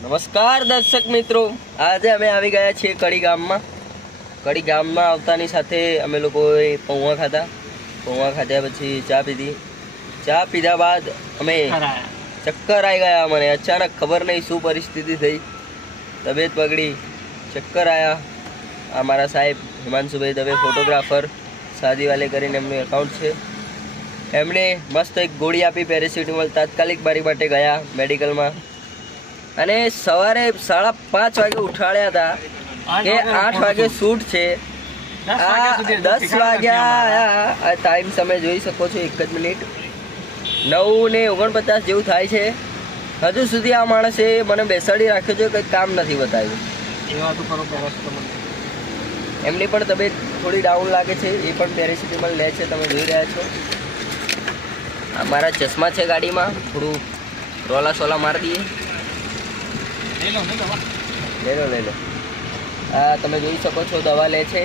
નમસ્કાર દર્શક મિત્રો, આજે અમે આવી ગયા છીએ કડી ગામમાં. કડી ગામમાં આવતાની સાથે અમે લોકોએ પૌવા ખાધા પછી ચા પીધી. ચા પીધા બાદ અમે ચક્કર આવી ગયા. મને અચાનક ખબર નહીં શું પરિસ્થિતિ થઈ, તબિયત બગડી, ચક્કર આવ્યા. અમારા સાહેબ હિમાંશુભાઈ દવે ફોટોગ્રાફર સાદીવાલે કરીને એમનું એકાઉન્ટ છે, એમણે મસ્ત એક ગોળી આપી પેરેસિટામોલ. તાત્કાલિક મારી માટે ગયા મેડિકલમાં અને સવારે 5:30 વાગે ઉઠાડ્યા હતા કે 8 વાગે શૂટ છે. 10 વાગ્યા ટાઈમ તમે જોઈ શકો છો, 1 જ મિનિટ 9:49 જેવું થાય છે. હજુ સુધી આ માણસે મને બેસાડી રાખ્યો છે, કંઈ કામ નથી બતાવ્યું. એમની પણ તબિયત થોડી ડાઉન લાગે છે, એ પણ પેરેસિટામોલ લે છે, તમે જોઈ રહ્યા છો. મારા ચશ્મા છે ગાડીમાં, થોડું રોલા સોલા મારી દઈએ. લઈ લો. હા, તમે જોઈ શકો છો દવા લે છે.